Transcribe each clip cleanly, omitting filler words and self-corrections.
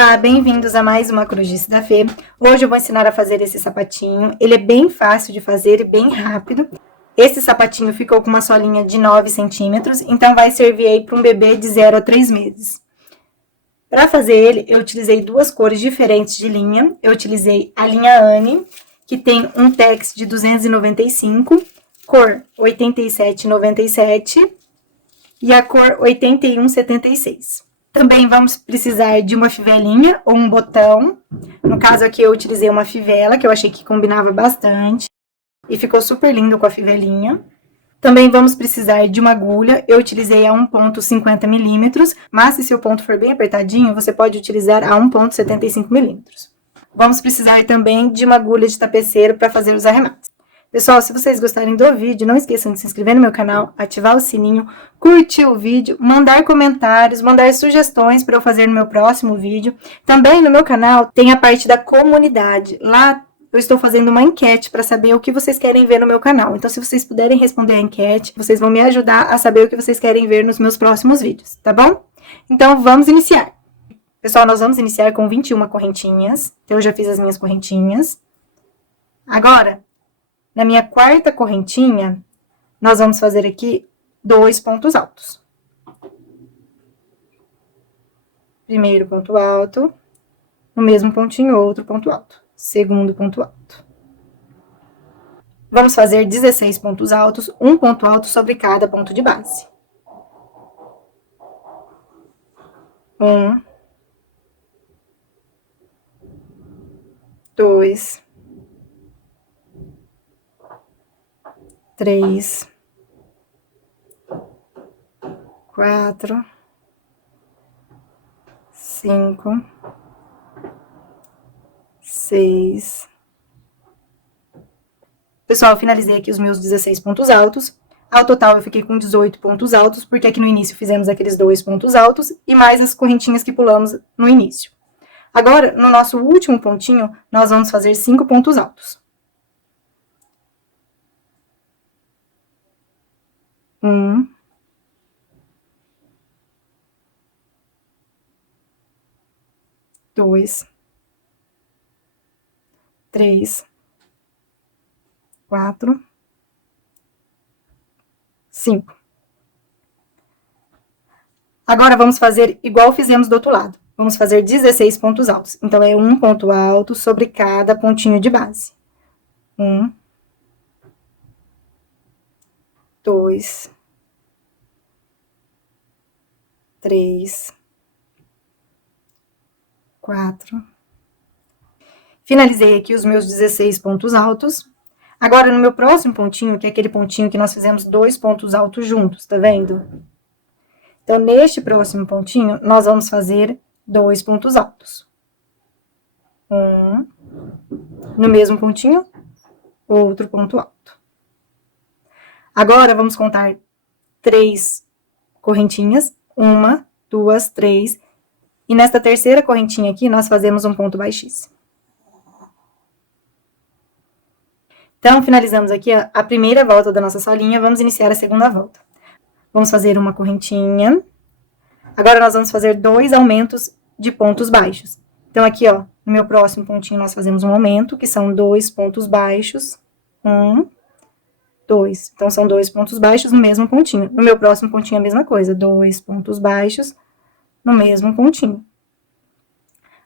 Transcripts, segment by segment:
Olá, bem-vindos a mais uma Cruzice da Fê. Hoje eu vou ensinar a fazer esse sapatinho. Ele é bem fácil de fazer e bem rápido. Esse sapatinho ficou com uma solinha de 9 centímetros, então vai servir aí para um bebê de 0 a 3 meses. Para fazer ele, eu utilizei duas cores diferentes de linha. Eu utilizei a linha Anne, que tem um tex de 295, cor 87,97 e a cor 81,76. Também vamos precisar de uma fivelinha ou um botão. No caso aqui eu utilizei uma fivela, que eu achei que combinava bastante. E ficou super lindo com a fivelinha. Também vamos precisar de uma agulha. Eu utilizei a 1,50 milímetros, mas se seu ponto for bem apertadinho, você pode utilizar a 1,75 milímetros. Vamos precisar também de uma agulha de tapeceiro para fazer os arremates. Pessoal, se vocês gostarem do vídeo, não esqueçam de se inscrever no meu canal, ativar o sininho, curtir o vídeo, mandar comentários, mandar sugestões para eu fazer no meu próximo vídeo. Também no meu canal tem a parte da comunidade. Lá eu estou fazendo uma enquete para saber o que vocês querem ver no meu canal. Então, se vocês puderem responder a enquete, vocês vão me ajudar a saber o que vocês querem ver nos meus próximos vídeos, tá bom? Então, vamos iniciar. Pessoal, nós vamos iniciar com 21 correntinhas. Então, eu já fiz as minhas correntinhas. Agora, na minha quarta correntinha, nós vamos fazer aqui 2 pontos altos. Primeiro ponto alto, no mesmo pontinho, outro ponto alto. Segundo ponto alto. Vamos fazer 16 pontos altos, um ponto alto sobre cada ponto de base. 1, 2, 3, 4, 5, 6. Pessoal, eu finalizei aqui os meus 16 pontos altos. Ao total, eu fiquei com 18 pontos altos, porque aqui no início fizemos aqueles 2 pontos altos e mais as correntinhas que pulamos no início. Agora, no nosso último pontinho, nós vamos fazer 5 pontos altos. 1, 2, 3, 4, 5. Agora, vamos fazer igual fizemos do outro lado. Vamos fazer 16 pontos altos. Então, é um ponto alto sobre cada pontinho de base. 1, 2, 3, 4. Finalizei aqui os meus 16 pontos altos. Agora, no meu próximo pontinho, que é aquele pontinho que nós fizemos 2 pontos altos juntos, tá vendo? Então, neste próximo pontinho, nós vamos fazer 2 pontos altos. 1, no mesmo pontinho, outro ponto alto. Agora, vamos contar 3 correntinhas. 1, 2, 3. E nesta terceira correntinha aqui, nós fazemos um ponto baixíssimo. Então, finalizamos aqui a primeira volta da nossa solinha, vamos iniciar a segunda volta. Vamos fazer uma correntinha. Agora, nós vamos fazer 2 aumentos de pontos baixos. Então, aqui, ó, no meu próximo pontinho, nós fazemos um aumento, que são 2 pontos baixos. 1, 2. Então, são 2 pontos baixos no mesmo pontinho. No meu próximo pontinho, a mesma coisa, 2 pontos baixos no mesmo pontinho.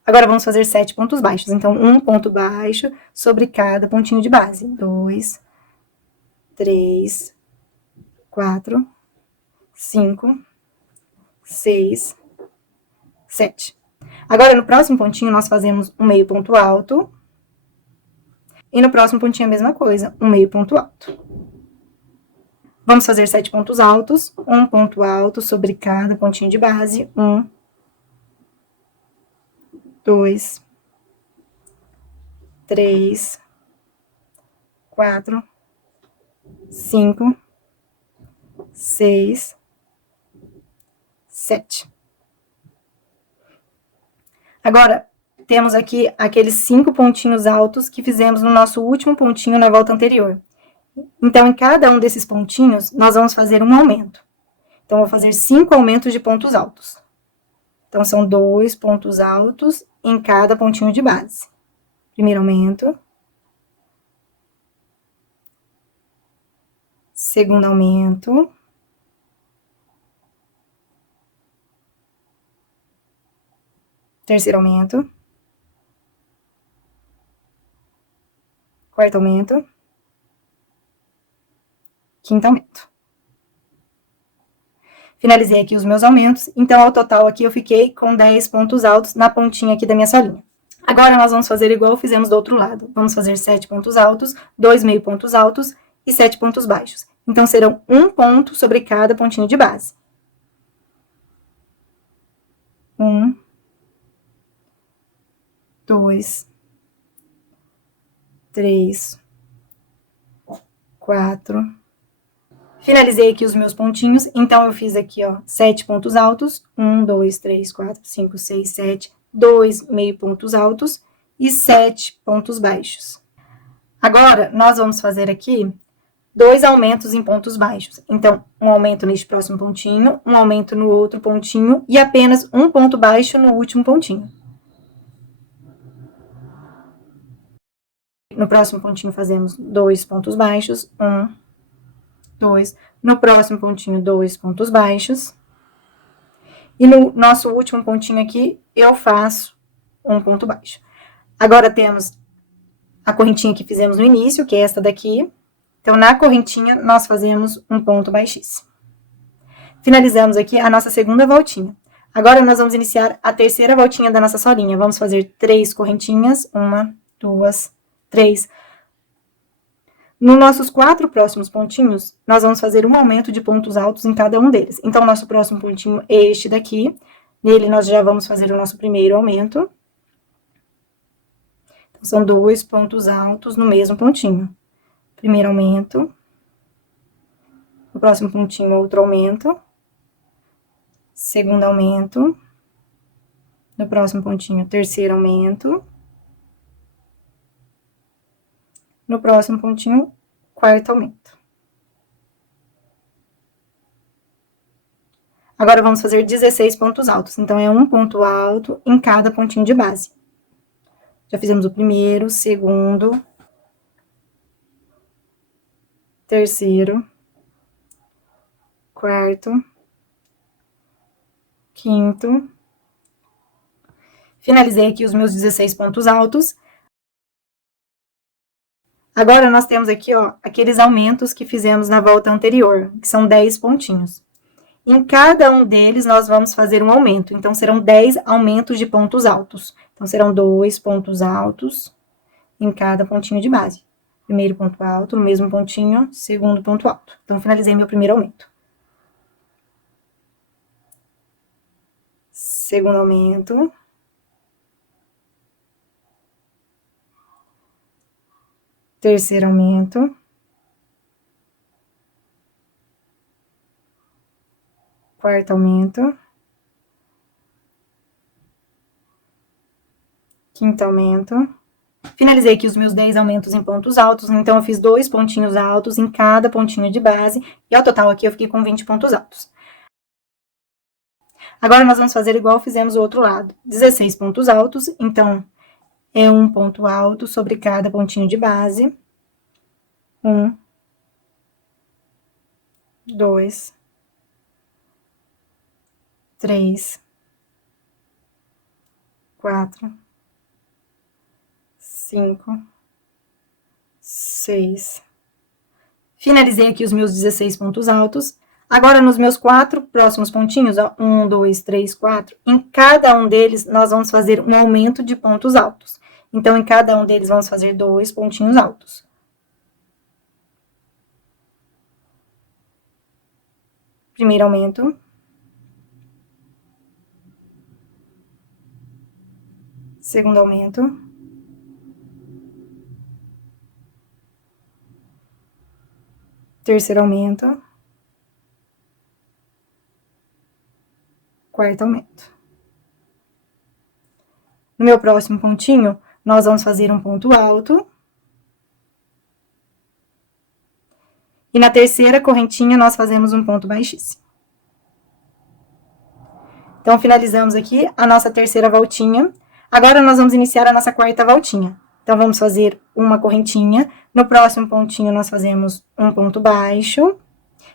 Agora, vamos fazer 7 pontos baixos. Então, um ponto baixo sobre cada pontinho de base. 2, 3, 4, 5, 6, 7. Agora, no próximo pontinho, nós fazemos um meio ponto alto. E no próximo pontinho, a mesma coisa, um meio ponto alto. Vamos fazer 7 pontos altos. Um ponto alto sobre cada pontinho de base. 1, 2, 3, 4, 5, 6, 7. Agora, temos aqui aqueles 5 pontinhos altos que fizemos no nosso último pontinho na volta anterior. Então, em cada um desses pontinhos, nós vamos fazer um aumento. Então, eu vou fazer 5 aumentos de pontos altos. Então, são 2 pontos altos em cada pontinho de base. Primeiro aumento. Segundo aumento. Terceiro aumento. Quarto aumento. Quinto aumento. Finalizei aqui os meus aumentos, então, ao total aqui, eu fiquei com 10 pontos altos na pontinha aqui da minha solinha. Agora, nós vamos fazer igual fizemos do outro lado. Vamos fazer 7 pontos altos, 2 meio pontos altos e 7 pontos baixos. Então, serão 1 ponto sobre cada pontinho de base. 1, 2, 3, 4. Finalizei aqui os meus pontinhos, então eu fiz aqui, ó, 7 pontos altos. 1, 2, 3, 4, 5, 6, 7. 2 meio pontos altos e 7 pontos baixos. Agora, nós vamos fazer aqui 2 aumentos em pontos baixos. Então, um aumento neste próximo pontinho, um aumento no outro pontinho e apenas um ponto baixo no último pontinho. No próximo pontinho, fazemos 2 pontos baixos. 1, 2. No próximo pontinho, 2 pontos baixos. E no nosso último pontinho aqui, eu faço um ponto baixo. Agora, temos a correntinha que fizemos no início, que é esta daqui. Então, na correntinha, nós fazemos um ponto baixíssimo. Finalizamos aqui a nossa segunda voltinha. Agora, nós vamos iniciar a terceira voltinha da nossa solinha. Vamos fazer 3 correntinhas. 1, 2, 3. Nos nossos 4 próximos pontinhos, nós vamos fazer um aumento de pontos altos em cada um deles. Então, nosso próximo pontinho é este daqui. Nele, nós já vamos fazer o nosso primeiro aumento. Então, são 2 pontos altos no mesmo pontinho. Primeiro aumento. No próximo pontinho, outro aumento. Segundo aumento. No próximo pontinho, terceiro aumento. No próximo pontinho, quarto aumento. Agora, vamos fazer 16 pontos altos. Então, é um ponto alto em cada pontinho de base. Já fizemos o primeiro, segundo, terceiro, quarto, quinto. Finalizei aqui os meus 16 pontos altos. Agora, nós temos aqui, ó, aqueles aumentos que fizemos na volta anterior, que são 10 pontinhos. Em cada um deles, nós vamos fazer um aumento. Então, serão 10 aumentos de pontos altos. Então, serão 2 pontos altos em cada pontinho de base. Primeiro ponto alto, no mesmo pontinho, segundo ponto alto. Então, finalizei meu primeiro aumento. Segundo aumento. Terceiro aumento. Quarto aumento. Quinto aumento. Finalizei aqui os meus 10 aumentos em pontos altos, então eu fiz 2 pontinhos altos em cada pontinho de base, e ao total aqui eu fiquei com 20 pontos altos. Agora, nós vamos fazer igual fizemos o outro lado. 16 pontos altos, então, é um ponto alto sobre cada pontinho de base. 1, 2, 3, 4, 5, 6. Finalizei aqui os meus 16 pontos altos. Agora, nos meus 4 próximos pontinhos, ó, 1, 2, 3, 4, em cada um deles, nós vamos fazer um aumento de pontos altos. Então, em cada um deles, vamos fazer 2 pontinhos altos. Primeiro aumento. Segundo aumento. Terceiro aumento. Quarto aumento. No meu próximo pontinho, nós vamos fazer um ponto alto. E na terceira correntinha, nós fazemos um ponto baixíssimo. Então, finalizamos aqui a nossa terceira voltinha. Agora, nós vamos iniciar a nossa quarta voltinha. Então, vamos fazer uma correntinha. No próximo pontinho, nós fazemos um ponto baixo.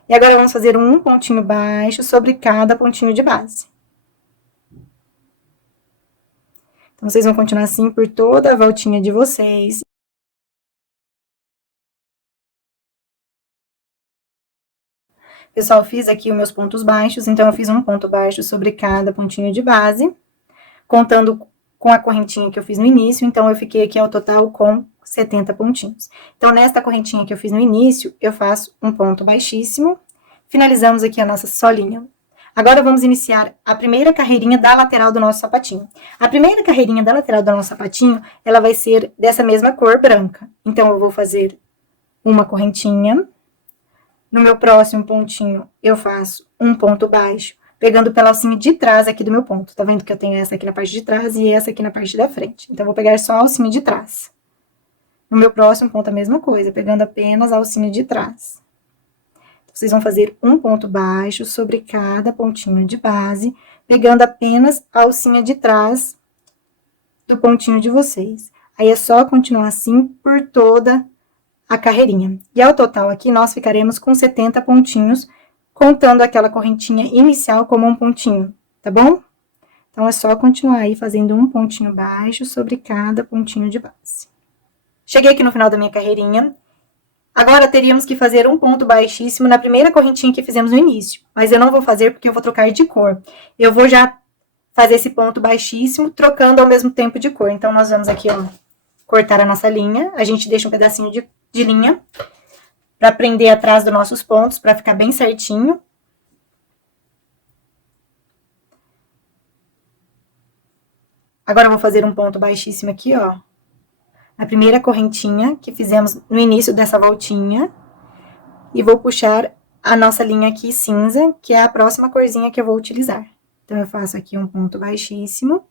E agora, vamos fazer um pontinho baixo sobre cada pontinho de base. Então, vocês vão continuar assim por toda a voltinha de vocês. Pessoal, fiz aqui os meus pontos baixos, então eu fiz um ponto baixo sobre cada pontinho de base, contando com a correntinha que eu fiz no início, então eu fiquei aqui ao total com 70 pontinhos. Então, nesta correntinha que eu fiz no início, eu faço um ponto baixíssimo, finalizamos aqui a nossa solinha. Agora, vamos iniciar a primeira carreirinha da lateral do nosso sapatinho. A primeira carreirinha da lateral do nosso sapatinho, ela vai ser dessa mesma cor branca. Então, eu vou fazer uma correntinha. No meu próximo pontinho, eu faço um ponto baixo, pegando pela alcinha de trás aqui do meu ponto. Tá vendo que eu tenho essa aqui na parte de trás e essa aqui na parte da frente. Então, eu vou pegar só a alcinha de trás. No meu próximo ponto, a mesma coisa, pegando apenas a alcinha de trás. Vocês vão fazer um ponto baixo sobre cada pontinho de base, pegando apenas a alcinha de trás do pontinho de vocês. Aí, é só continuar assim por toda a carreirinha. E ao total aqui, nós ficaremos com 70 pontinhos, contando aquela correntinha inicial como um pontinho, tá bom? Então, é só continuar aí fazendo um pontinho baixo sobre cada pontinho de base. Cheguei aqui no final da minha carreirinha. Agora, teríamos que fazer um ponto baixíssimo na primeira correntinha que fizemos no início. Mas eu não vou fazer porque eu vou trocar de cor. Eu vou já fazer esse ponto baixíssimo, trocando ao mesmo tempo de cor. Então, nós vamos aqui, ó, cortar a nossa linha. A gente deixa um pedacinho de linha para prender atrás dos nossos pontos, para ficar bem certinho. Agora, eu vou fazer um ponto baixíssimo aqui, ó, na primeira correntinha que fizemos no início dessa voltinha. E vou puxar a nossa linha aqui cinza, que é a próxima corzinha que eu vou utilizar. Então, eu faço aqui um ponto baixíssimo.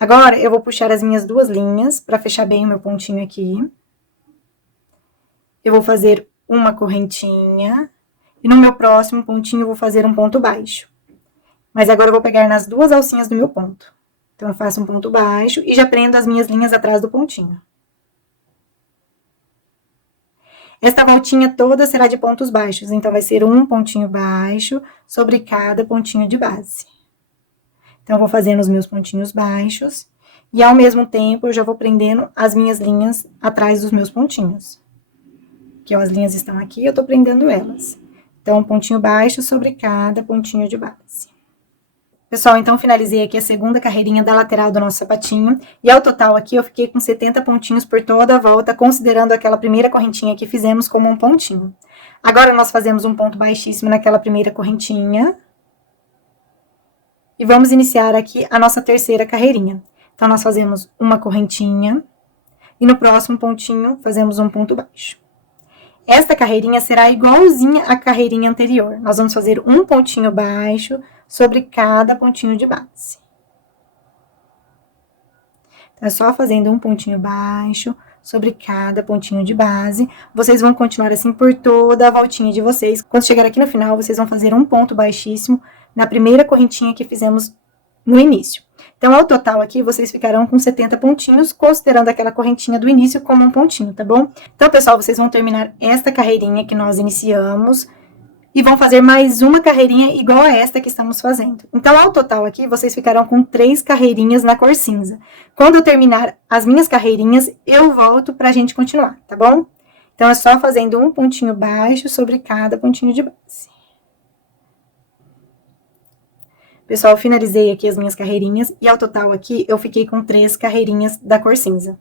Agora, eu vou puxar as minhas duas linhas para fechar bem o meu pontinho aqui. Eu vou fazer uma correntinha. E no meu próximo pontinho, eu vou fazer um ponto baixo. Mas agora, eu vou pegar nas duas alcinhas do meu ponto. Então, eu faço um ponto baixo e já prendo as minhas linhas atrás do pontinho. Esta voltinha toda será de pontos baixos, então, vai ser um pontinho baixo sobre cada pontinho de base. Então, eu vou fazendo os meus pontinhos baixos e, ao mesmo tempo, eu já vou prendendo as minhas linhas atrás dos meus pontinhos. Que, ó, as linhas estão aqui, eu tô prendendo elas. Então, um pontinho baixo sobre cada pontinho de base. Pessoal, então, finalizei aqui a segunda carreirinha da lateral do nosso sapatinho. E, ao total, aqui, eu fiquei com 70 pontinhos por toda a volta, considerando aquela primeira correntinha que fizemos como um pontinho. Agora, nós fazemos um ponto baixíssimo naquela primeira correntinha. E vamos iniciar aqui a nossa terceira carreirinha. Então, nós fazemos uma correntinha. E, no próximo pontinho, fazemos um ponto baixo. Esta carreirinha será igualzinha à carreirinha anterior. Nós vamos fazer um pontinho baixo sobre cada pontinho de base. Então, é só fazendo um pontinho baixo sobre cada pontinho de base. Vocês vão continuar assim por toda a voltinha de vocês. Quando chegar aqui no final, vocês vão fazer um ponto baixíssimo na primeira correntinha que fizemos no início. Então, ao total aqui, vocês ficarão com 70 pontinhos, considerando aquela correntinha do início como um pontinho, tá bom? Então, pessoal, vocês vão terminar esta carreirinha que nós iniciamos e vão fazer mais uma carreirinha igual a esta que estamos fazendo. Então, ao total aqui, vocês ficarão com 3 carreirinhas na cor cinza. Quando eu terminar as minhas carreirinhas, eu volto pra gente continuar, tá bom? Então, é só fazendo um pontinho baixo sobre cada pontinho de base. Pessoal, eu finalizei aqui as minhas carreirinhas e, ao total aqui, eu fiquei com 3 carreirinhas da cor cinza.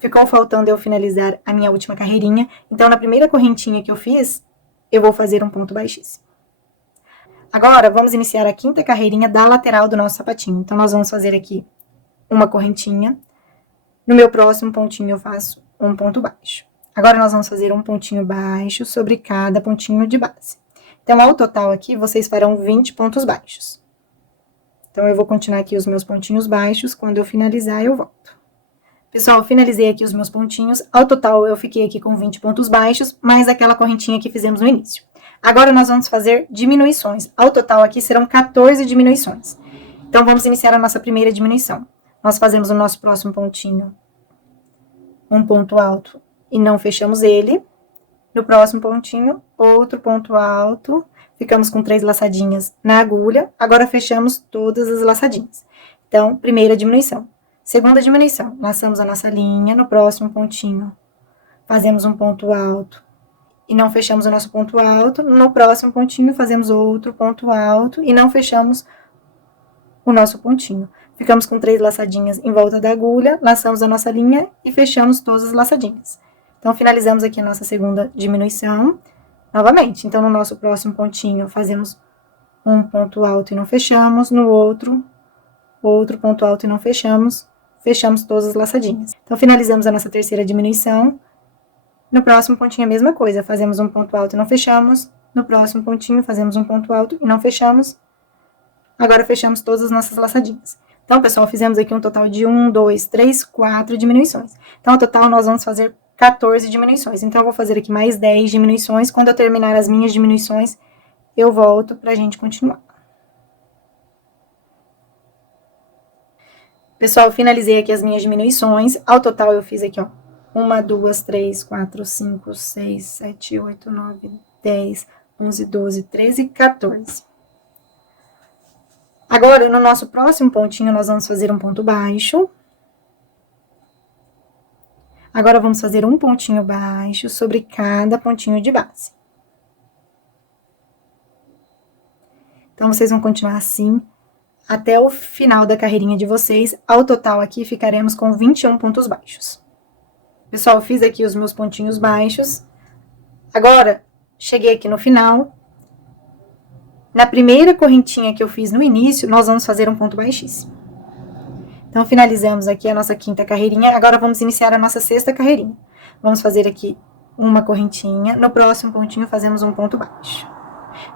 Ficou faltando eu finalizar a minha última carreirinha. Então, na primeira correntinha que eu fiz, eu vou fazer um ponto baixíssimo. Agora, vamos iniciar a quinta carreirinha da lateral do nosso sapatinho. Então, nós vamos fazer aqui uma correntinha. No meu próximo pontinho, eu faço um ponto baixo. Agora, nós vamos fazer um pontinho baixo sobre cada pontinho de base. Então, ao total aqui, vocês farão 20 pontos baixos. Então, eu vou continuar aqui os meus pontinhos baixos. Quando eu finalizar, eu volto. Pessoal, eu finalizei aqui os meus pontinhos. Ao total, eu fiquei aqui com 20 pontos baixos, mais aquela correntinha que fizemos no início. Agora, nós vamos fazer diminuições. Ao total, aqui serão 14 diminuições. Então, vamos iniciar a nossa primeira diminuição. Nós fazemos o nosso próximo pontinho um ponto alto e não fechamos ele. No próximo pontinho, outro ponto alto, ficamos com 3 laçadinhas na agulha, agora fechamos todas as laçadinhas. Então, primeira diminuição. Segunda diminuição, laçamos a nossa linha, no próximo pontinho, fazemos um ponto alto e não fechamos o nosso ponto alto, no próximo pontinho, fazemos outro ponto alto e não fechamos o nosso pontinho. Ficamos com 3 laçadinhas em volta da agulha, laçamos a nossa linha e fechamos todas as laçadinhas. Então, finalizamos aqui a nossa segunda diminuição, novamente. Então, no nosso próximo pontinho, fazemos um ponto alto e não fechamos, no outro ponto alto e não fechamos, fechamos todas as laçadinhas. Então, finalizamos a nossa terceira diminuição. No próximo pontinho, a mesma coisa, fazemos um ponto alto e não fechamos, no próximo pontinho, fazemos um ponto alto e não fechamos, agora fechamos todas as nossas laçadinhas. Então, pessoal, fizemos aqui um total de 1, 2, 3, 4 diminuições. Então, no total, nós vamos fazer 14 diminuições. Então, eu vou fazer aqui mais 10 diminuições. Quando eu terminar as minhas diminuições, eu volto pra gente continuar. Pessoal, finalizei aqui as minhas diminuições. Ao total, eu fiz aqui, ó, 1, 2, 3, 4, 5, 6, 7, 8, 9, 10, 11, 12, 13, 14. Agora, no nosso próximo pontinho, nós vamos fazer um ponto baixo. Agora, vamos fazer um pontinho baixo sobre cada pontinho de base. Então, vocês vão continuar assim até o final da carreirinha de vocês. Ao total, aqui, ficaremos com 21 pontos baixos. Pessoal, eu fiz aqui os meus pontinhos baixos. Agora, cheguei aqui no final. Na primeira correntinha que eu fiz no início, nós vamos fazer um ponto baixíssimo. Então, finalizamos aqui a nossa quinta carreirinha. Agora, vamos iniciar a nossa sexta carreirinha. Vamos fazer aqui uma correntinha. No próximo pontinho, fazemos um ponto baixo.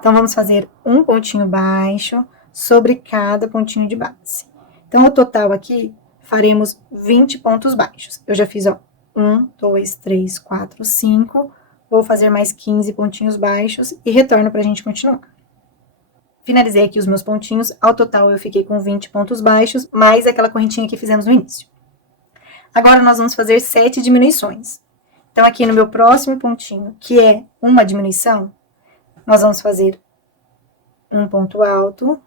Então, vamos fazer um pontinho baixo sobre cada pontinho de base. Então, no total aqui, faremos 20 pontos baixos. Eu já fiz, ó, 1, 2, 3, 4, 5. Vou fazer mais 15 pontinhos baixos e retorno pra gente continuar. Finalizei aqui os meus pontinhos, ao total eu fiquei com 20 pontos baixos, mais aquela correntinha que fizemos no início. Agora, nós vamos fazer 7 diminuições. Então, aqui no meu próximo pontinho, que é uma diminuição, nós vamos fazer um ponto alto.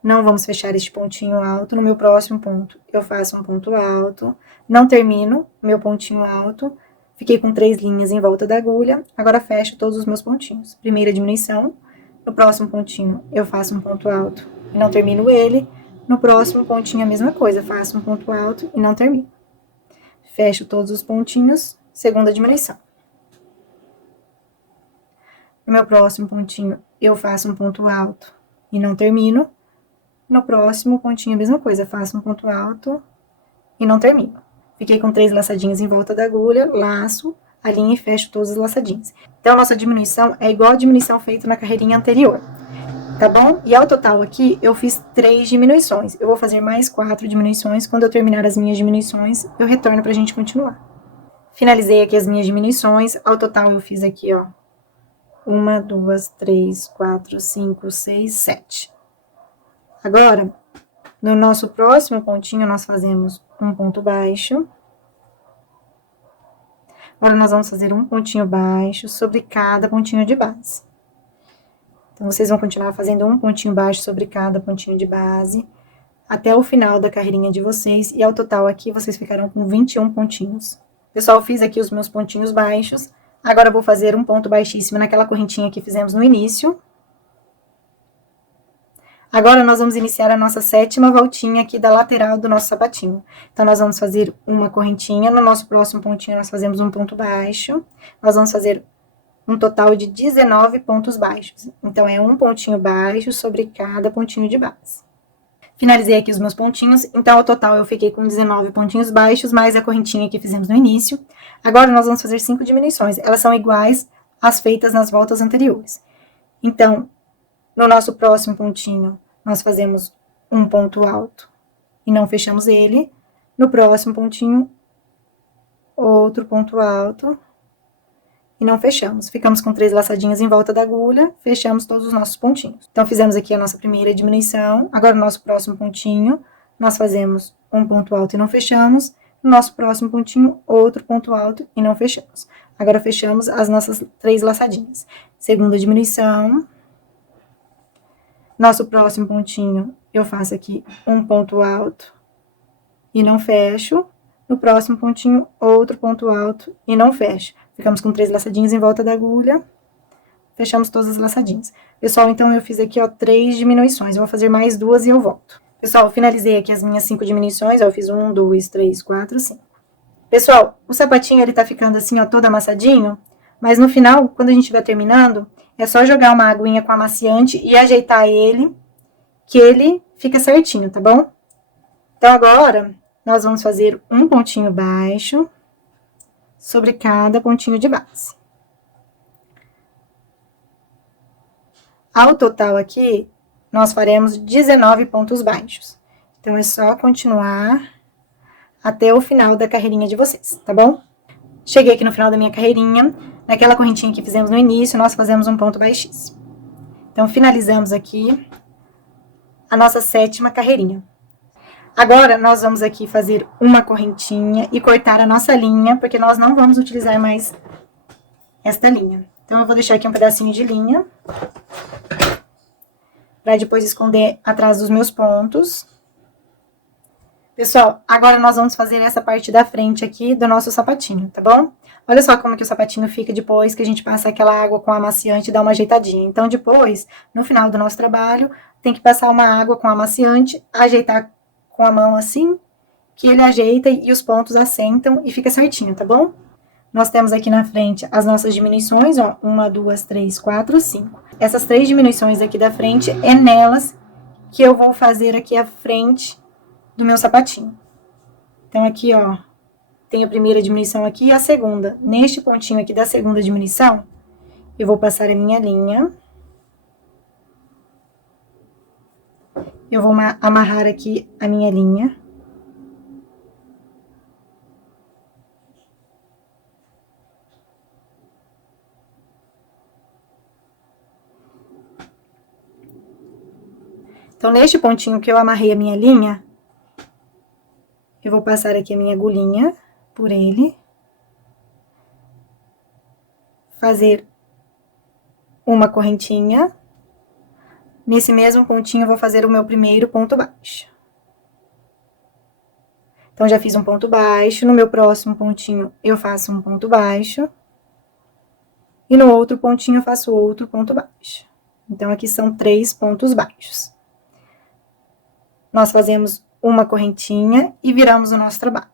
Não vamos fechar este pontinho alto. No meu próximo ponto, eu faço um ponto alto. Não termino meu pontinho alto. Fiquei com 3 linhas em volta da agulha. Agora, fecho todos os meus pontinhos. Primeira diminuição. No próximo pontinho, eu faço um ponto alto e não termino ele. No próximo pontinho, a mesma coisa, faço um ponto alto e não termino. Fecho todos os pontinhos, segunda diminuição. No meu próximo pontinho, eu faço um ponto alto e não termino. No próximo pontinho, a mesma coisa, faço um ponto alto e não termino. Fiquei com 3 laçadinhas em volta da agulha, laço a linha e fecho todas as laçadinhas. Então, nossa diminuição é igual a diminuição feita na carreirinha anterior, tá bom? E ao total aqui, eu fiz 3 diminuições. Eu vou fazer mais 4 diminuições. Quando eu terminar as minhas diminuições, eu retorno pra gente continuar. Finalizei aqui as minhas diminuições. Ao total, eu fiz aqui, ó, 1, 2, 3, 4, 5, 6, 7. Agora, no nosso próximo pontinho, nós fazemos um ponto baixo. Agora, nós vamos fazer um pontinho baixo sobre cada pontinho de base. Então, vocês vão continuar fazendo um pontinho baixo sobre cada pontinho de base, até o final da carreirinha de vocês, e ao total aqui, vocês ficarão com 21 pontinhos. Pessoal, fiz aqui os meus pontinhos baixos, agora eu vou fazer um ponto baixíssimo naquela correntinha que fizemos no início. Agora, nós vamos iniciar a nossa 7ª voltinha aqui da lateral do nosso sapatinho. Então, nós vamos fazer uma correntinha, no nosso próximo pontinho nós fazemos um ponto baixo, nós vamos fazer um total de 19 pontos baixos. Então, é um pontinho baixo sobre cada pontinho de base. Finalizei aqui os meus pontinhos, então, ao total eu fiquei com 19 pontinhos baixos, mais a correntinha que fizemos no início. Agora, nós vamos fazer 5 diminuições, elas são iguais às feitas nas voltas anteriores. Então, no nosso próximo pontinho, nós fazemos um ponto alto e não fechamos ele. No próximo pontinho, outro ponto alto e não fechamos. Ficamos com 3 laçadinhas em volta da agulha, fechamos todos os nossos pontinhos. Então, fizemos aqui a nossa primeira diminuição. Agora, no nosso próximo pontinho, nós fazemos um ponto alto e não fechamos. No nosso próximo pontinho, outro ponto alto e não fechamos. Agora, fechamos as nossas 3 laçadinhas. Segunda diminuição. Nosso próximo pontinho, eu faço aqui um ponto alto e não fecho. No próximo pontinho, outro ponto alto e não fecho. Ficamos com 3 laçadinhas em volta da agulha. Fechamos todas as laçadinhas. Pessoal, então, eu fiz aqui, ó, 3 diminuições. Eu vou fazer mais 2 e eu volto. Pessoal, eu finalizei aqui as minhas 5 diminuições. Ó, eu fiz 1, 2, 3, 4, 5. Pessoal, o sapatinho, ele tá ficando assim, ó, todo amassadinho. Mas no final, quando a gente estiver terminando, é só jogar uma aguinha com amaciante e ajeitar ele, que ele fica certinho, tá bom? Então, agora, nós vamos fazer um pontinho baixo sobre cada pontinho de base. Ao total aqui, nós faremos 19 pontos baixos. Então, é só continuar até o final da carreirinha de vocês, tá bom? Cheguei aqui no final da minha carreirinha, naquela correntinha que fizemos no início, nós fazemos um ponto baixíssimo. Então, finalizamos aqui a nossa 7ª carreirinha. Agora, nós vamos aqui fazer uma correntinha e cortar a nossa linha, porque nós não vamos utilizar mais esta linha. Então, eu vou deixar aqui um pedacinho de linha, para depois esconder atrás dos meus pontos. Pessoal, agora nós vamos fazer essa parte da frente aqui do nosso sapatinho, tá bom? Olha só como que o sapatinho fica depois que a gente passa aquela água com amaciante e dá uma ajeitadinha. Então, depois, no final do nosso trabalho, tem que passar uma água com amaciante, ajeitar com a mão assim, que ele ajeita e os pontos assentam e fica certinho, tá bom? Nós temos aqui na frente as nossas diminuições, ó, 1, 2, 3, 4, 5. Essas 3 diminuições aqui da frente, é nelas que eu vou fazer aqui a frente do meu sapatinho. Então, aqui, ó, tem a primeira diminuição aqui e a segunda. Neste pontinho aqui da segunda diminuição, eu vou passar a minha linha. Eu vou amarrar aqui a minha linha. Então, neste pontinho que eu amarrei a minha linha, eu vou passar aqui a minha agulhinha por ele. Fazer uma correntinha. Nesse mesmo pontinho, eu vou fazer o meu primeiro ponto baixo. Então, já fiz um ponto baixo. No meu próximo pontinho, eu faço um ponto baixo. E no outro pontinho, eu faço outro ponto baixo. Então, aqui são 3 pontos baixos. Nós fazemos uma correntinha e viramos o nosso trabalho.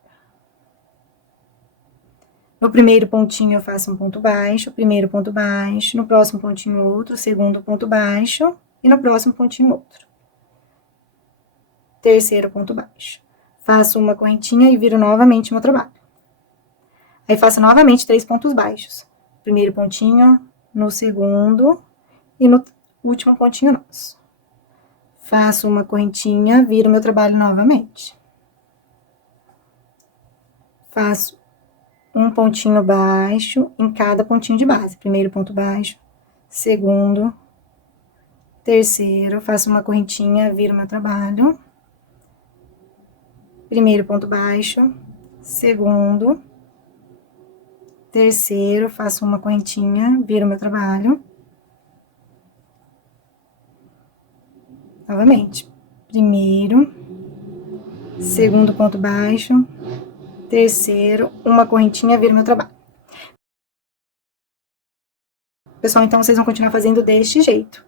No primeiro pontinho, eu faço um ponto baixo, primeiro ponto baixo. No próximo pontinho, outro, segundo ponto baixo. E no próximo pontinho, outro. Terceiro ponto baixo. Faço uma correntinha e viro novamente o meu trabalho. Aí, faço novamente 3 pontos baixos. Primeiro pontinho, no segundo e no último pontinho nosso. Faço uma correntinha, viro meu trabalho novamente. Faço um pontinho baixo em cada pontinho de base. Primeiro ponto baixo, segundo, terceiro, faço uma correntinha, viro meu trabalho. Primeiro ponto baixo, segundo, terceiro, faço uma correntinha, viro meu trabalho. Novamente, primeiro, segundo ponto baixo, terceiro, uma correntinha, viro meu trabalho. Pessoal, então, vocês vão continuar fazendo deste jeito.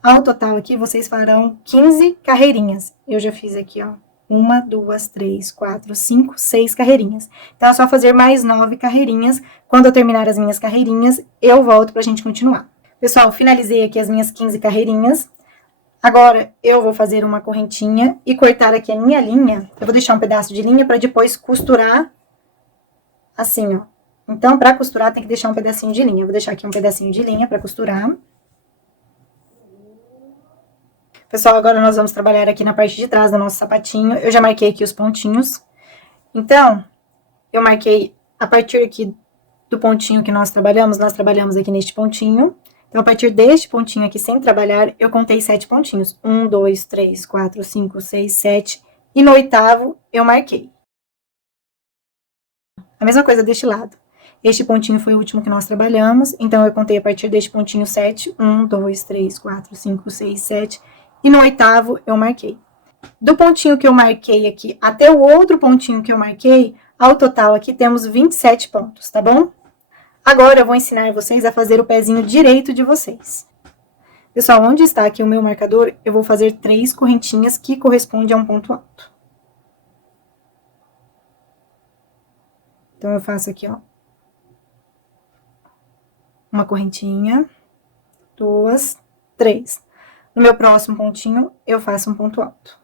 Ao total aqui, vocês farão 15 carreirinhas. Eu já fiz aqui, ó, 1, 2, 3, 4, 5, 6 carreirinhas. Então, é só fazer mais 9 carreirinhas. Quando eu terminar as minhas carreirinhas, eu volto pra gente continuar. Pessoal, finalizei aqui as minhas 15 carreirinhas. Agora, eu vou fazer uma correntinha e cortar aqui a minha linha. Eu vou deixar um pedaço de linha para depois costurar assim, ó. Então, para costurar, tem que deixar um pedacinho de linha. Eu vou deixar aqui um pedacinho de linha para costurar. Pessoal, agora nós vamos trabalhar aqui na parte de trás do nosso sapatinho. Eu já marquei aqui os pontinhos. Então, eu marquei a partir aqui do pontinho que nós trabalhamos aqui neste pontinho. Então, a partir deste pontinho aqui, sem trabalhar, eu contei 7 pontinhos. 1, 2, 3, 4, 5, 6, 7. E no oitavo, eu marquei. A mesma coisa deste lado. Este pontinho foi o último que nós trabalhamos, então eu contei a partir deste pontinho 7. 1, 2, 3, 4, 5, 6, 7. E no oitavo, eu marquei. Do pontinho que eu marquei aqui até o outro pontinho que eu marquei, ao total aqui temos 27 pontos, tá bom? Agora eu vou ensinar vocês a fazer o pezinho direito de vocês. Pessoal, onde está aqui o meu marcador, eu vou fazer 3 correntinhas que correspondem a um ponto alto. Então, eu faço aqui, ó. Uma correntinha, 2, 3. No meu próximo pontinho, eu faço um ponto alto.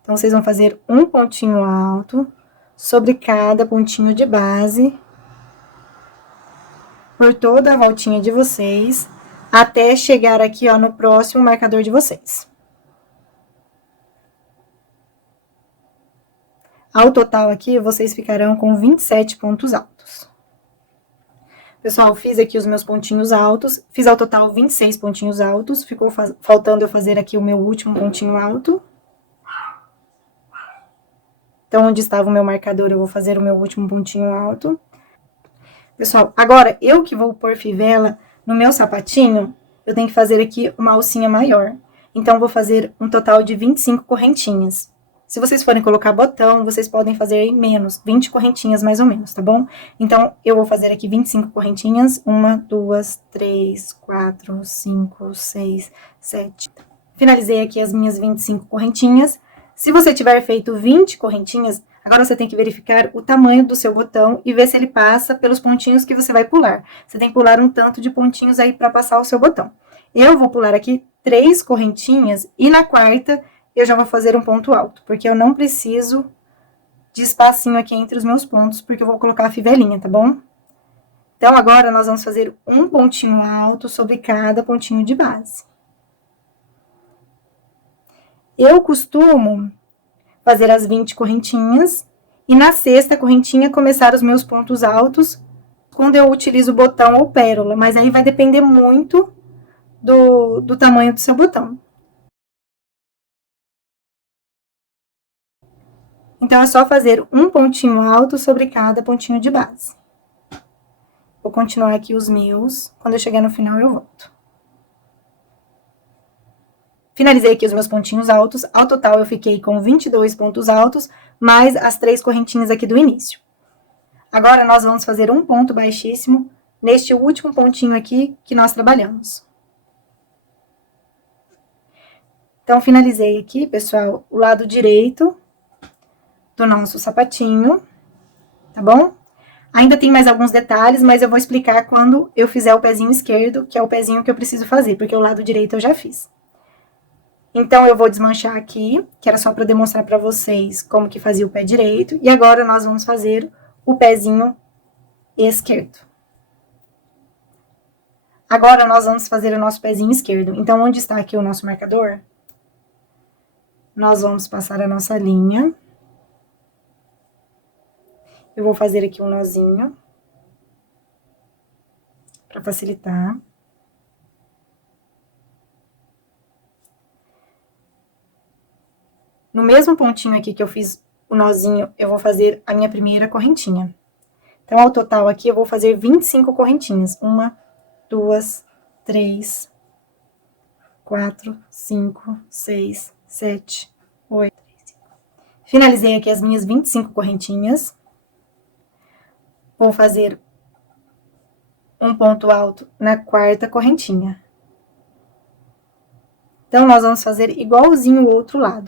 Então, vocês vão fazer um pontinho alto sobre cada pontinho de base, por toda a voltinha de vocês, até chegar aqui, ó, no próximo marcador de vocês. Ao total aqui, vocês ficarão com 27 pontos altos. Pessoal, fiz aqui os meus pontinhos altos, fiz ao total 26 pontinhos altos, ficou faltando eu fazer aqui o meu último pontinho alto. Então, onde estava o meu marcador, eu vou fazer o meu último pontinho alto. Pessoal, agora, eu que vou pôr fivela no meu sapatinho, eu tenho que fazer aqui uma alcinha maior. Então, vou fazer um total de 25 correntinhas. Se vocês forem colocar botão, vocês podem fazer aí menos, 20 correntinhas mais ou menos, tá bom? Então, eu vou fazer aqui 25 correntinhas. 1, 2, 3, 4, 5, 6, 7. Finalizei aqui as minhas 25 correntinhas. Se você tiver feito 20 correntinhas, agora você tem que verificar o tamanho do seu botão e ver se ele passa pelos pontinhos que você vai pular. Você tem que pular um tanto de pontinhos aí para passar o seu botão. Eu vou pular aqui 3 correntinhas e na quarta eu já vou fazer um ponto alto, porque eu não preciso de espacinho aqui entre os meus pontos, porque eu vou colocar a fivelinha, tá bom? Então, agora nós vamos fazer um pontinho alto sobre cada pontinho de base. Eu costumo fazer as 20 correntinhas e na sexta correntinha começar os meus pontos altos quando eu utilizo botão ou pérola, mas aí vai depender muito do tamanho do seu botão. Então, é só fazer um pontinho alto sobre cada pontinho de base. Vou continuar aqui os meus, quando eu chegar no final eu volto. Finalizei aqui os meus pontinhos altos, ao total eu fiquei com 22 pontos altos, mais as 3 correntinhas aqui do início. Agora, nós vamos fazer um ponto baixíssimo neste último pontinho aqui que nós trabalhamos. Então, finalizei aqui, pessoal, o lado direito do nosso sapatinho, tá bom? Ainda tem mais alguns detalhes, mas eu vou explicar quando eu fizer o pezinho esquerdo, que é o pezinho que eu preciso fazer, porque o lado direito eu já fiz. Então, eu vou desmanchar aqui, que era só para demonstrar para vocês como que fazia o pé direito, e agora nós vamos fazer o pezinho esquerdo. Agora, nós vamos fazer o nosso pezinho esquerdo. Então, onde está aqui o nosso marcador? Nós vamos passar a nossa linha. Eu vou fazer aqui um nozinho, para facilitar. No mesmo pontinho aqui que eu fiz o nozinho, eu vou fazer a minha primeira correntinha. Então, ao total aqui, eu vou fazer 25 correntinhas. 1, 2, 3, 4, 5, 6, 7, 8. Finalizei aqui as minhas 25 correntinhas. Vou fazer um ponto alto na quarta correntinha. Então, nós vamos fazer igualzinho o outro lado.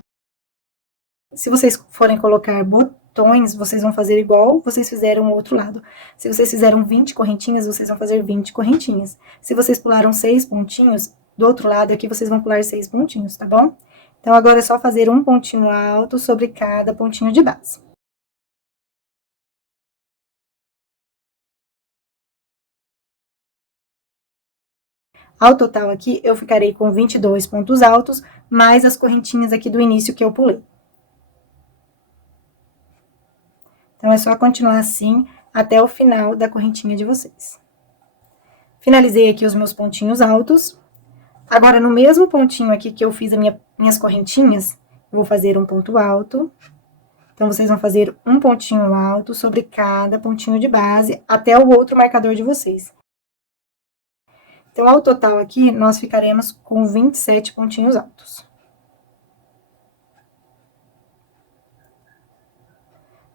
Se vocês forem colocar botões, vocês vão fazer igual vocês fizeram o outro lado. Se vocês fizeram 20 correntinhas, vocês vão fazer 20 correntinhas. Se vocês pularam 6 pontinhos, do outro lado aqui vocês vão pular 6 pontinhos, tá bom? Então, agora é só fazer um pontinho alto sobre cada pontinho de base. Ao total aqui, eu ficarei com 22 pontos altos, mais as correntinhas aqui do início que eu pulei. Então, é só continuar assim, até o final da correntinha de vocês. Finalizei aqui os meus pontinhos altos. Agora, no mesmo pontinho aqui que eu fiz minhas correntinhas, eu vou fazer um ponto alto. Então, vocês vão fazer um pontinho alto sobre cada pontinho de base, até o outro marcador de vocês. Então, ao total aqui, nós ficaremos com 27 pontinhos altos.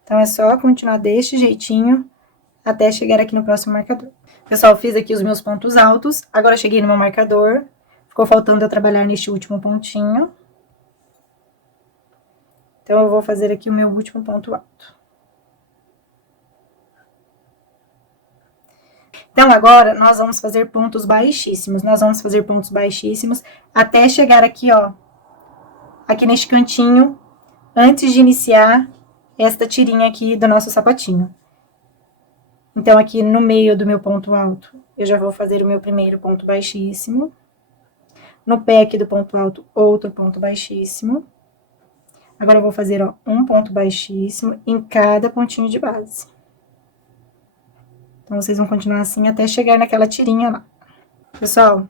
Então, é só continuar deste jeitinho até chegar aqui no próximo marcador. Pessoal, fiz aqui os meus pontos altos, agora cheguei no meu marcador, ficou faltando eu trabalhar neste último pontinho. Então, eu vou fazer aqui o meu último ponto alto. Então, agora, nós vamos fazer pontos baixíssimos. Nós vamos fazer pontos baixíssimos até chegar aqui, ó, aqui neste cantinho, antes de iniciar esta tirinha aqui do nosso sapatinho. Então, aqui no meio do meu ponto alto, eu já vou fazer o meu primeiro ponto baixíssimo. No pé aqui do ponto alto, outro ponto baixíssimo. Agora, eu vou fazer, ó, um ponto baixíssimo em cada pontinho de base. Então, vocês vão continuar assim até chegar naquela tirinha lá. Pessoal,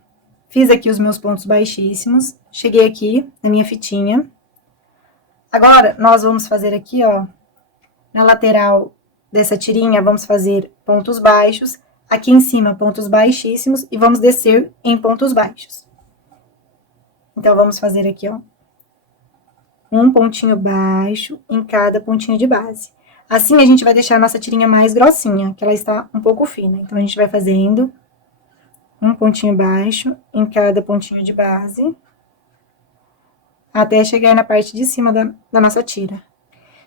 fiz aqui os meus pontos baixíssimos. Cheguei aqui na minha fitinha. Agora, nós vamos fazer aqui, ó, na lateral dessa tirinha, vamos fazer pontos baixos, aqui em cima pontos baixíssimos e vamos descer em pontos baixos. Então, vamos fazer aqui, ó, um pontinho baixo em cada pontinho de base. Assim, a gente vai deixar a nossa tirinha mais grossinha, que ela está um pouco fina. Então, a gente vai fazendo um pontinho baixo em cada pontinho de base, até chegar na parte de cima da nossa tira.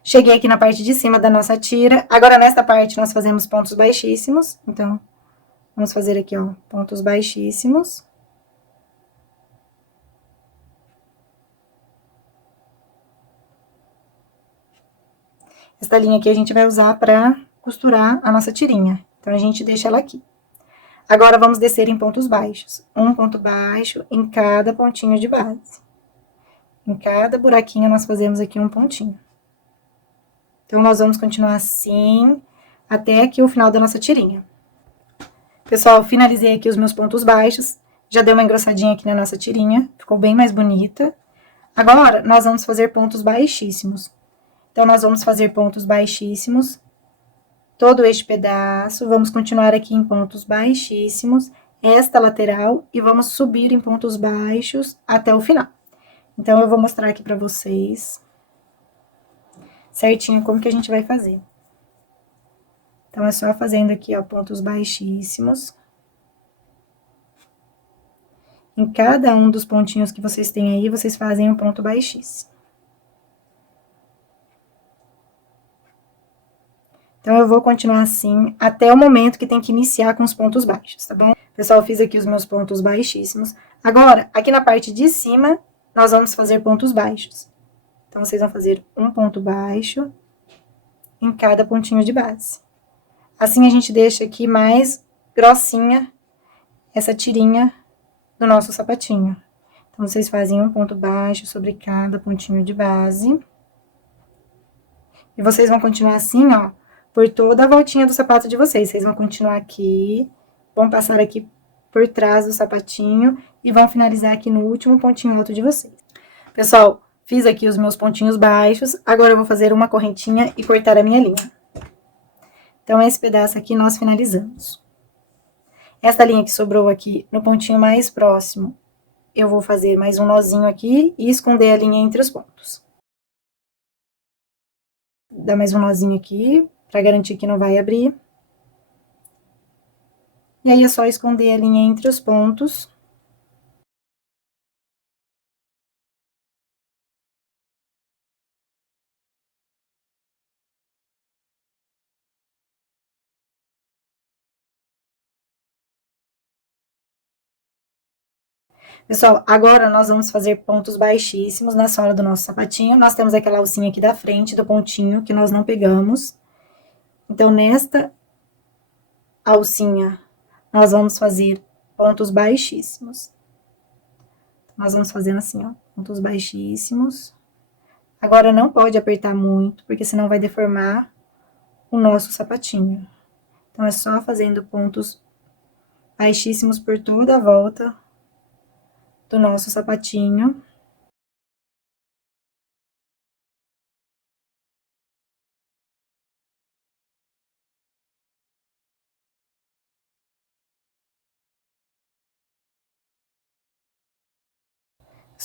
Cheguei aqui na parte de cima da nossa tira. Agora, nesta parte, nós fazemos pontos baixíssimos. Então, vamos fazer aqui, ó, pontos baixíssimos. Esta linha aqui a gente vai usar para costurar a nossa tirinha. Então, a gente deixa ela aqui. Agora, vamos descer em pontos baixos. Um ponto baixo em cada pontinho de base. Em cada buraquinho, nós fazemos aqui um pontinho. Então, nós vamos continuar assim, até aqui o final da nossa tirinha. Pessoal, finalizei aqui os meus pontos baixos. Já deu uma engrossadinha aqui na nossa tirinha. Ficou bem mais bonita. Agora, nós vamos fazer pontos baixíssimos. Então, nós vamos fazer pontos baixíssimos. Todo este pedaço. Vamos continuar aqui em pontos baixíssimos. Esta lateral. E vamos subir em pontos baixos até o final. Então, eu vou mostrar aqui pra vocês certinho como que a gente vai fazer. Então, é só fazendo aqui, ó, pontos baixíssimos. Em cada um dos pontinhos que vocês têm aí, vocês fazem um ponto baixíssimo. Então, eu vou continuar assim até o momento que tem que iniciar com os pontos baixos, tá bom? Pessoal, eu fiz aqui os meus pontos baixíssimos. Agora, aqui na parte de cima, nós vamos fazer pontos baixos. Então, vocês vão fazer um ponto baixo em cada pontinho de base. Assim, a gente deixa aqui mais grossinha essa tirinha do nosso sapatinho. Então, vocês fazem um ponto baixo sobre cada pontinho de base. E vocês vão continuar assim, ó, por toda a voltinha do sapato de vocês. Vocês vão continuar aqui, vão passar aqui por trás do sapatinho e vão finalizar aqui no último pontinho alto de vocês. Pessoal, fiz aqui os meus pontinhos baixos, agora eu vou fazer uma correntinha e cortar a minha linha. Então, esse pedaço aqui nós finalizamos. Esta linha que sobrou aqui no pontinho mais próximo, eu vou fazer mais um nozinho aqui e esconder a linha entre os pontos. Dá mais um nozinho aqui, pra garantir que não vai abrir. E aí, é só esconder a linha entre os pontos. Pessoal, agora nós vamos fazer pontos baixíssimos na sola do nosso sapatinho. Nós temos aquela alcinha aqui da frente do pontinho que nós não pegamos. Então, nesta alcinha, nós vamos fazer pontos baixíssimos. Nós vamos fazendo assim, ó, pontos baixíssimos. Agora, não pode apertar muito, porque senão vai deformar o nosso sapatinho. Então, é só fazendo pontos baixíssimos por toda a volta do nosso sapatinho.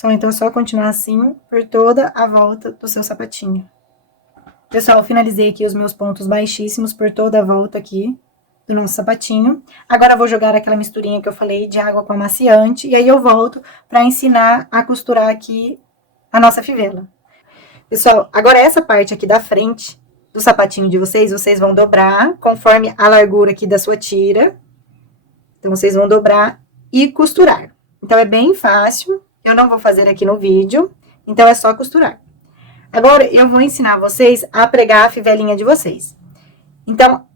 Então, é só continuar assim por toda a volta do seu sapatinho. Pessoal, finalizei aqui os meus pontos baixíssimos por toda a volta aqui do nosso sapatinho. Agora, eu vou jogar aquela misturinha que eu falei de água com amaciante, e aí eu volto para ensinar a costurar aqui a nossa fivela. Pessoal, agora essa parte aqui da frente do sapatinho de vocês, vocês vão dobrar conforme a largura aqui da sua tira. Então, vocês vão dobrar e costurar. Então, é bem fácil, eu não vou fazer aqui no vídeo, então é só costurar. Agora, eu vou ensinar vocês a pregar a fivelinha de vocês. Então,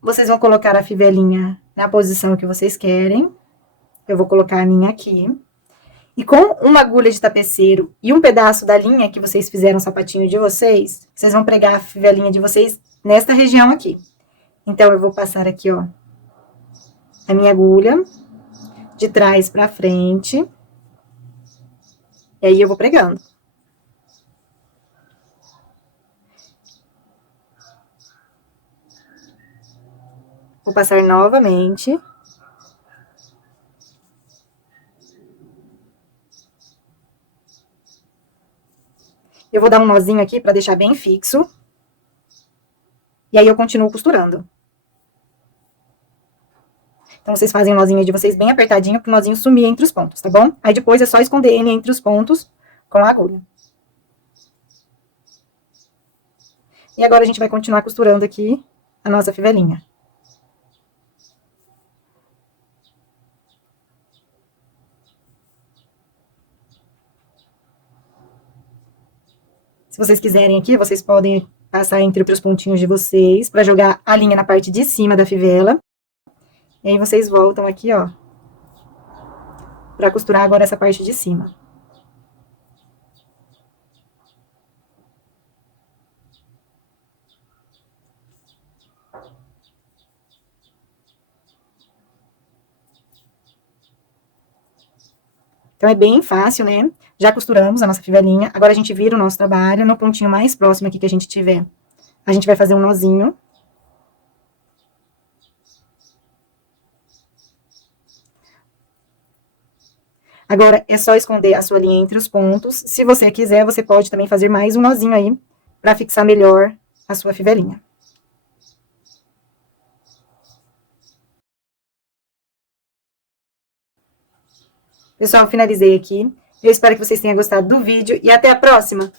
vocês vão colocar a fivelinha na posição que vocês querem. Eu vou colocar a minha aqui. E com uma agulha de tapeceiro e um pedaço da linha que vocês fizeram o sapatinho de vocês, vocês vão pregar a fivelinha de vocês nesta região aqui. Então, eu vou passar aqui, ó, a minha agulha de trás pra frente. E aí, eu vou pregando. Vou passar novamente. Eu vou dar um nozinho aqui pra deixar bem fixo. E aí, eu continuo costurando. Então, vocês fazem o nozinho de vocês bem apertadinho pro nozinho sumir entre os pontos, tá bom? Aí, depois, é só esconder ele entre os pontos com a agulha. E agora, a gente vai continuar costurando aqui a nossa fivelinha. Se vocês quiserem aqui, vocês podem passar entre os pontinhos de vocês pra jogar a linha na parte de cima da fivela. E aí, vocês voltam aqui, ó, pra costurar agora essa parte de cima. Então, é bem fácil, né? Já costuramos a nossa fivelinha. Agora, a gente vira o nosso trabalho no pontinho mais próximo aqui que a gente tiver. A gente vai fazer um nozinho. Agora, é só esconder a sua linha entre os pontos. Se você quiser, você pode também fazer mais um nozinho aí, pra fixar melhor a sua fivelinha. Pessoal, finalizei aqui. Eu espero que vocês tenham gostado do vídeo e até a próxima!